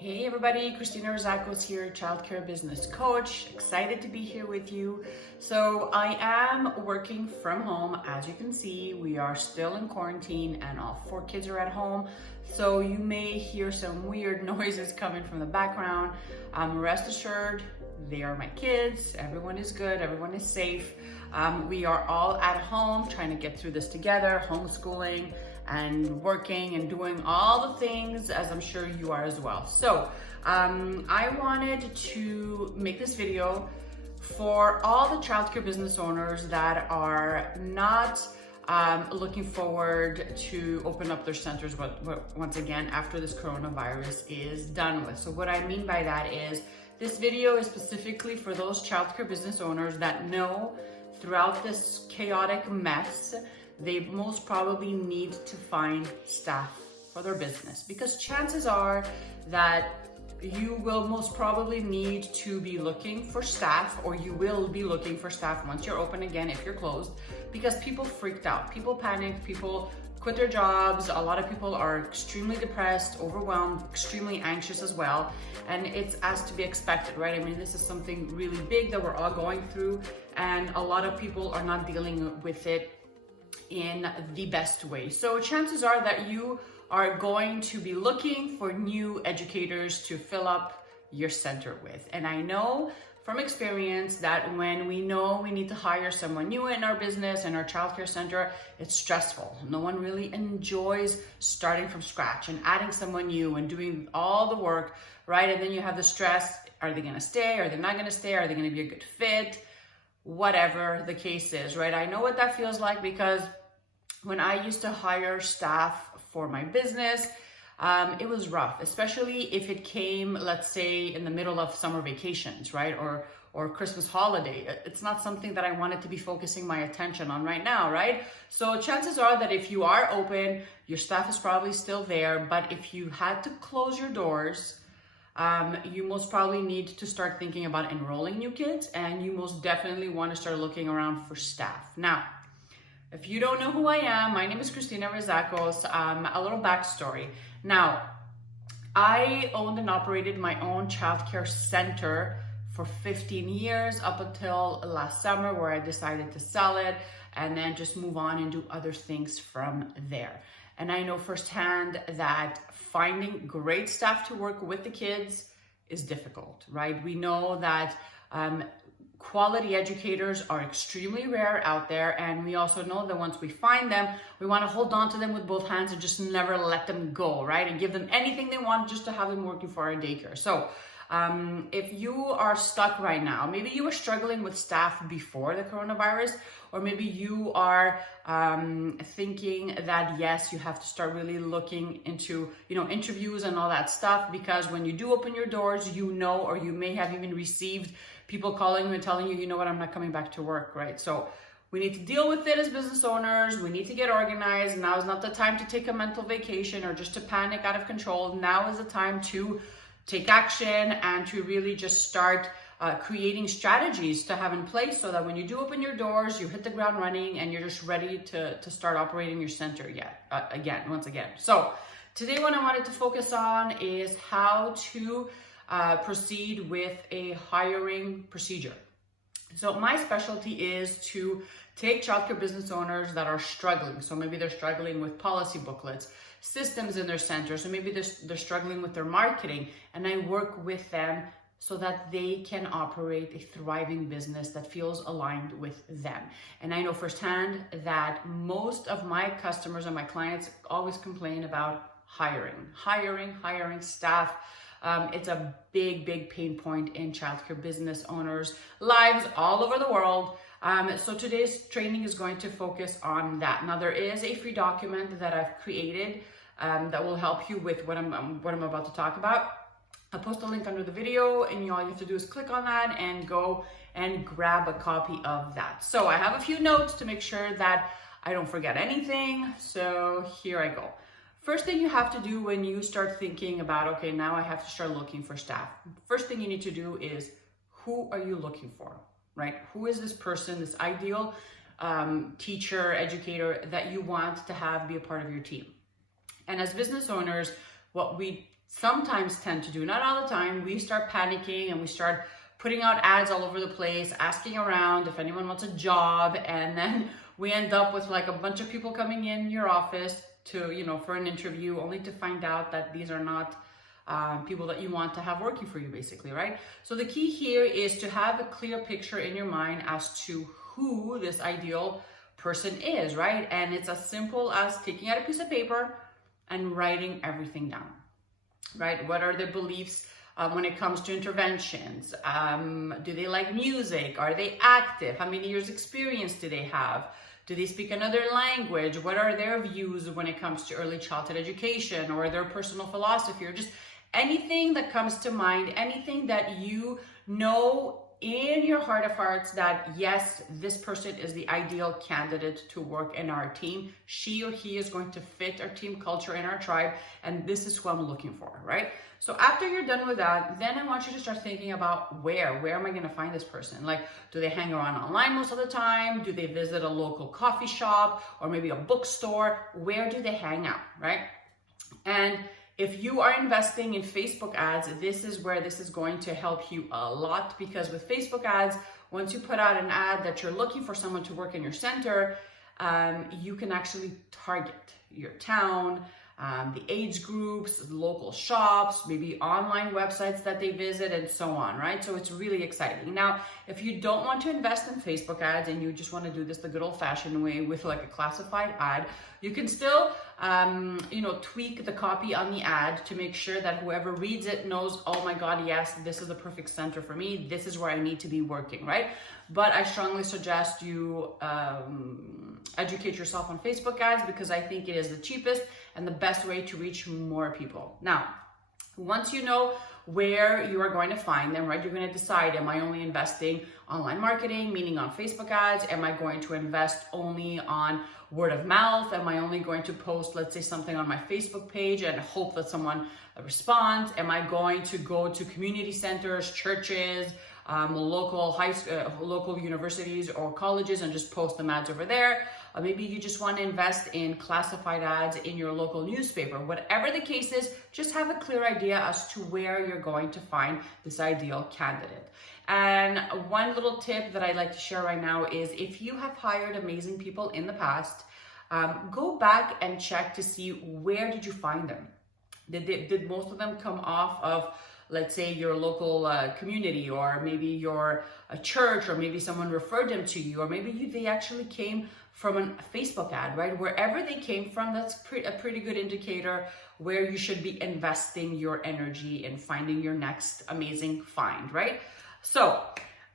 Hey everybody, Christina Rizakos here, childcare business coach. Excited to be here with you. So I am working from home. As you can see, we are still in quarantine and all 4 kids are at home. So you may hear some weird noises coming from the background. Rest assured, they are my kids. Everyone is good, everyone is safe. We are all at home trying to get through this together, homeschooling and working and doing all the things, as I'm sure you are as well. So I wanted to make this video for all the childcare business owners that are not looking forward to open up their centers once again after this coronavirus is done with. So what I mean by that is this video is specifically for those childcare business owners that know throughout this chaotic mess they most probably need to find staff for their business, because chances are that you will most probably need to be looking for staff, or you will be looking for staff once you're open again if you're closed, because people freaked out, people panicked, people quit their jobs. A lot of people are extremely depressed, overwhelmed, extremely anxious as well, and it's as to be expected, right? I mean, this is something really big that we're all going through, and a lot of people are not dealing with it in the best way. So chances are that you are going to be looking for new educators to fill up your center with. And I know from experience that when we know we need to hire someone new in our business and our childcare center, it's stressful. No one really enjoys starting from scratch and adding someone new and doing all the work, right? And then you have the stress. Are they gonna stay? Are they not gonna stay? Are they gonna be a good fit? Whatever the case is, right? I know what that feels like, because when I used to hire staff for my business, it was rough, especially if it came, let's say, in the middle of summer vacations, right? Or Christmas holiday. It's not something that I wanted to be focusing my attention on right now, right? So chances are that if you are open, your staff is probably still there, but if you had to close your doors, you most probably need to start thinking about enrolling new kids, and you most definitely want to start looking around for staff. Now, if you don't know who I am, my name is Christina Rizakos. A little backstory. Now, I owned and operated my own childcare center for 15 years up until last summer, where I decided to sell it and then just move on and do other things from there. And I know firsthand that finding great staff to work with the kids is difficult, right? We know that quality educators are extremely rare out there, and we also know that once we find them, we want to hold on to them with both hands and just never let them go, right? And give them anything they want just to have them working for our daycare. So if you are stuck right now, maybe you were struggling with staff before the coronavirus, or maybe you are thinking that yes, you have to start really looking into interviews and all that stuff, because when you do open your doors, or you may have even received people calling you and telling you, you know what, I'm not coming back to work, right? So we need to deal with it as business owners. We need to get organized. Now is not the time to take a mental vacation or just to panic out of control. Now is the time to take action and to really just start creating strategies to have in place, so that when you do open your doors, you hit the ground running and you're just ready to start operating your center once again. So today what I wanted to focus on is how to proceed with a hiring procedure. So my specialty is to take childcare business owners that are struggling. So maybe they're struggling with policy booklets, systems in their center. So maybe they're struggling with their marketing, and I work with them so that they can operate a thriving business that feels aligned with them. And I know firsthand that most of my customers and my clients always complain about hiring staff. It's a big pain point in childcare business owners' lives all over the world. So today's training is going to focus on that. Now, there is a free document that I've created that will help you with what I'm about to talk about. I'll post a link under the video, and all you have to do is click on that and go and grab a copy of that. So I have a few notes to make sure that I don't forget anything. So here I go. First thing you have to do when you start thinking about, okay, now I have to start looking for staff. First thing you need to do is, who are you looking for, right? Who is this person, this ideal teacher, educator that you want to have be a part of your team? And as business owners, what we sometimes tend to do, not all the time, we start panicking and we start putting out ads all over the place, asking around if anyone wants a job, and then we end up with like a bunch of people coming in your office to, you know, for an interview, only to find out that these are not people that you want to have working for you, basically, right? So the key here is to have a clear picture in your mind as to who this ideal person is, right? And it's as simple as taking out a piece of paper and writing everything down, right? What are their beliefs when it comes to interventions? Do they like music? Are they active? How many years experience do they have? Do they speak another language? What are their views when it comes to early childhood education, or their personal philosophy, or just anything that comes to mind, anything that you know in your heart of hearts that yes, this person is the ideal candidate to work in our team. She or he is going to fit our team culture in our tribe, and this is who I'm looking for, right? So after you're done with that, then I want you to start thinking about where am I going to find this person? Like, do they hang around online most of the time? Do they visit a local coffee shop or maybe a bookstore? Where do they hang out, right? And if you are investing in Facebook ads, this is where this is going to help you a lot, because with Facebook ads, once you put out an ad that you're looking for someone to work in your center, you can actually target your town, the age groups, local shops, maybe online websites that they visit, and so on, right? So it's really exciting. Now, if you don't want to invest in Facebook ads and you just want to do this the good old-fashioned way with like a classified ad, you can still, tweak the copy on the ad to make sure that whoever reads it knows, oh my God, yes, this is the perfect center for me. This is where I need to be working, right? But I strongly suggest you educate yourself on Facebook ads, because I think it is the cheapest and the best way to reach more people. Now, once you know where you are going to find them, right, you're going to decide, am I only investing online marketing, meaning on Facebook ads? Am I going to invest only on word of mouth? Am I only going to post, let's say, something on my Facebook page and hope that someone responds? Am I going to go to community centers, churches, local universities or colleges and just post them ads over there? Or maybe you just want to invest in classified ads in your local newspaper. Whatever the case is, just have a clear idea as to where you're going to find this ideal candidate. And one little tip that I'd like to share right now is, if you have hired amazing people in the past, go back and check to see, where did you find them? Did most of them come off of, let's say, your local community, or maybe your church, or maybe someone referred them to you, or maybe they actually came from a Facebook ad, right? Wherever they came from, that's a pretty good indicator where you should be investing your energy in finding your next amazing find, right? So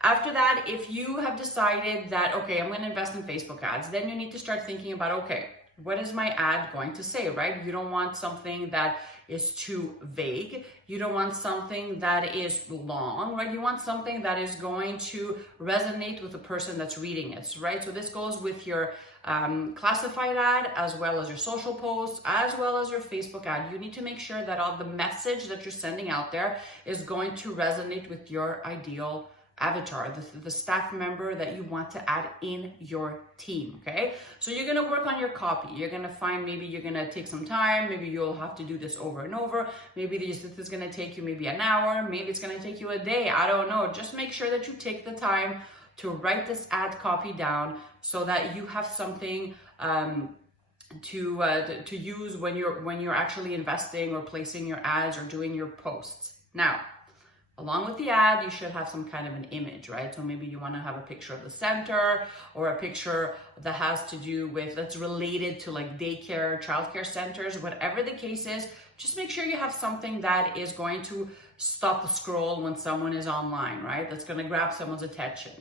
after that, if you have decided that, okay, I'm going to invest in Facebook ads, then you need to start thinking about, okay, what is my ad going to say, right? You don't want something that is too vague. You don't want something that is long, right? You want something that is going to resonate with the person that's reading it, right? So this goes with your classified ad, as well as your social posts, as well as your Facebook ad. You need to make sure that all the message that you're sending out there is going to resonate with your ideal avatar, the staff member that you want to add in your team, okay? So you're gonna work on your copy. You're gonna find, maybe you're gonna take some time, maybe you'll have to do this over and over. Maybe this is gonna take you maybe an hour, maybe it's gonna take you a day, I don't know. Just make sure that you take the time to write this ad copy down, so that you have something to use when you're actually investing or placing your ads or doing your posts. Now, along with the ad, you should have some kind of an image, right? So maybe you want to have a picture of the center, or a picture that has to do with, that's related to like daycare, childcare centers, whatever the case is. Just make sure you have something that is going to stop the scroll when someone is online, right? That's going to grab someone's attention.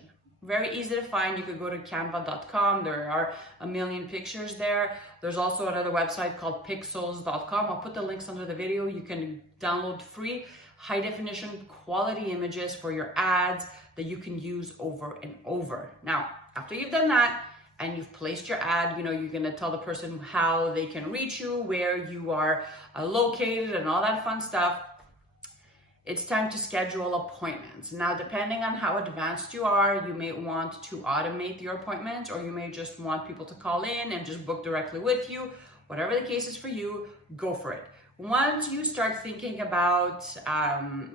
Very easy to find. You could go to canva.com. There are a million pictures there. There's also another website called pixels.com. I'll put the links under the video. You can download free high definition quality images for your ads that you can use over and over. Now, after you've done that and you've placed your ad, you're gonna tell the person how they can reach you, where you are located, and all that fun stuff. It's time to schedule appointments. Now, depending on how advanced you are, you may want to automate your appointments, or you may just want people to call in and just book directly with you. Whatever the case is for you, go for it. once you start thinking about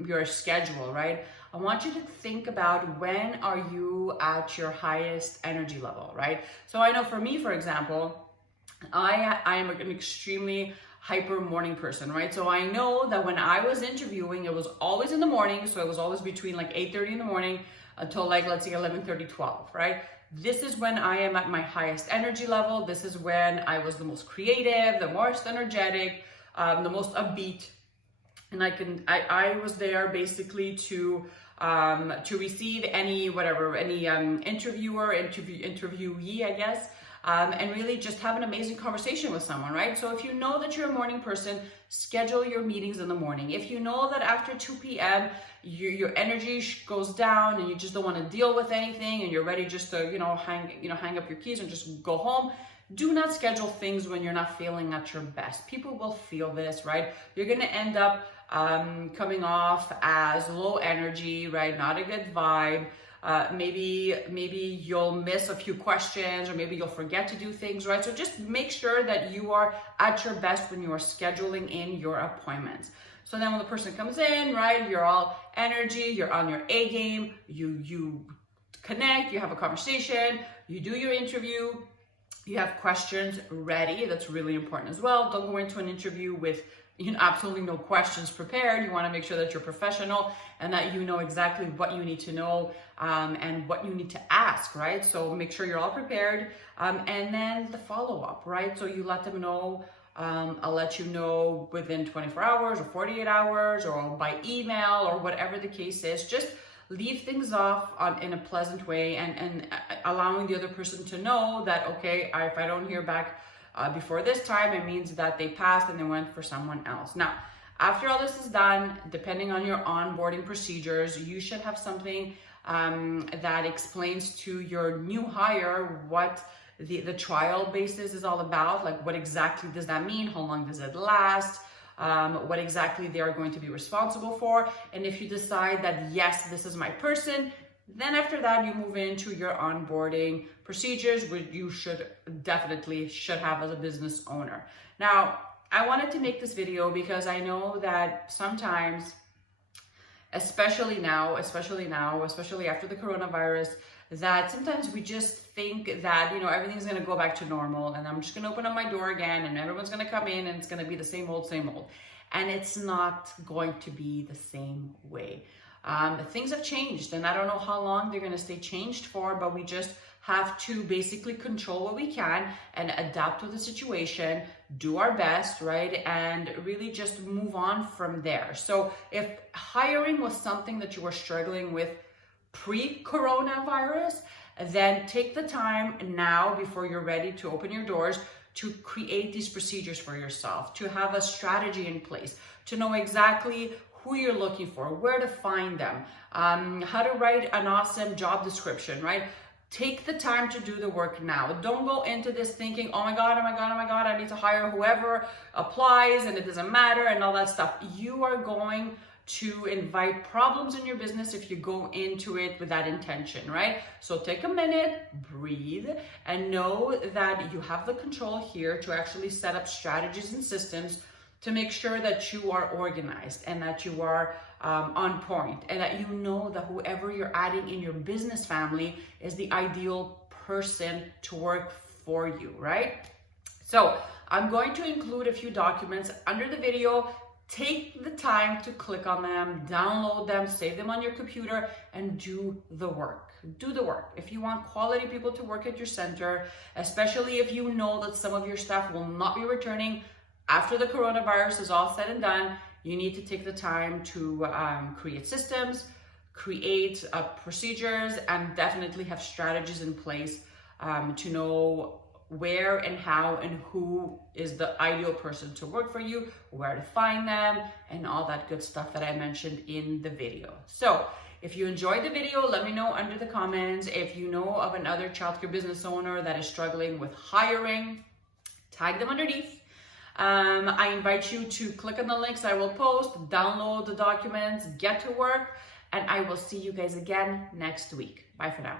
your schedule, right? I want you to think about when are you at your highest energy level, right? So I know for me, for example, I am an extremely hyper morning person, right? So I know that when I was interviewing, it was always in the morning. So it was always between like 8:30 in the morning until like, let's say 11:30, 12, right? This is when I am at my highest energy level. This is when I was the most creative, the most energetic, the most upbeat. And I was there basically to receive any interviewee, I guess, and really just have an amazing conversation with someone, right? So if you know that you're a morning person, schedule your meetings in the morning. If you know that after 2 p.m. your energy goes down and you just don't want to deal with anything and you're ready just to hang up your keys and just go home, do not schedule things when you're not feeling at your best. People will feel this, right? You're going to end up coming off as low energy, right? Not a good vibe. Maybe you'll miss a few questions, or maybe you'll forget to do things, right? So just make sure that you are at your best when you are scheduling in your appointments. So then when the person comes in, right, you're all energy, you're on your A game, you connect, you have a conversation, you do your interview, you have questions ready. That's really important as well. Don't go into an interview with absolutely no questions prepared. You want to make sure that you're professional and that you know exactly what you need to know and what you need to ask, right? So make sure you're all prepared. And then the follow-up, right? So you let them know, I'll let you know within 24 hours or 48 hours or by email or whatever the case is. Just leave things off in a pleasant way and allowing the other person to know that, okay, if I don't hear back before this time, it means that they passed and they went for someone else. Now, after all this is done, depending on your onboarding procedures, you should have something that explains to your new hire what the trial basis is all about. Like, what exactly does that mean? How long does it last? What exactly they are going to be responsible for. And if you decide that, yes, this is my person, then after that, you move into your onboarding procedures, which you should have as a business owner. Now, I wanted to make this video because I know that sometimes, especially after the coronavirus, that sometimes we just think that, everything's going to go back to normal and I'm just going to open up my door again and everyone's going to come in and it's going to be the same old. And it's not going to be the same way. Things have changed and I don't know how long they're going to stay changed for, but we just have to basically control what we can and adapt to the situation, do our best, right? And really just move on from there. So if hiring was something that you were struggling with pre-coronavirus, then take the time now before you're ready to open your doors to create these procedures for yourself, to have a strategy in place, to know exactly who you're looking for, where to find them, how to write an awesome job description, right? Take the time to do the work now. Don't go into this thinking, oh my God, I need to hire whoever applies and it doesn't matter and all that stuff. You are going to invite problems in your business if you go into it with that intention, right? So take a minute, breathe, and know that you have the control here to actually set up strategies and systems to make sure that you are organized and that you are on point and that you know that whoever you're adding in your business family is the ideal person to work for you, right? So I'm going to include a few documents under the video. Take the time to click on them, download them, save them on your computer, and do the work. Do the work. If you want quality people to work at your center, especially if you know that some of your staff will not be returning after the coronavirus is all said and done, you need to take the time to create systems, create procedures, and definitely have strategies in place to know where and how and who is the ideal person to work for you, where to find them, and all that good stuff that I mentioned in the video. So if you enjoyed the video, let me know under the comments. If you know of another childcare business owner that is struggling with hiring, tag them underneath. I invite you to click on the links I will post, download the documents, get to work, and I will see you guys again next week. Bye for now.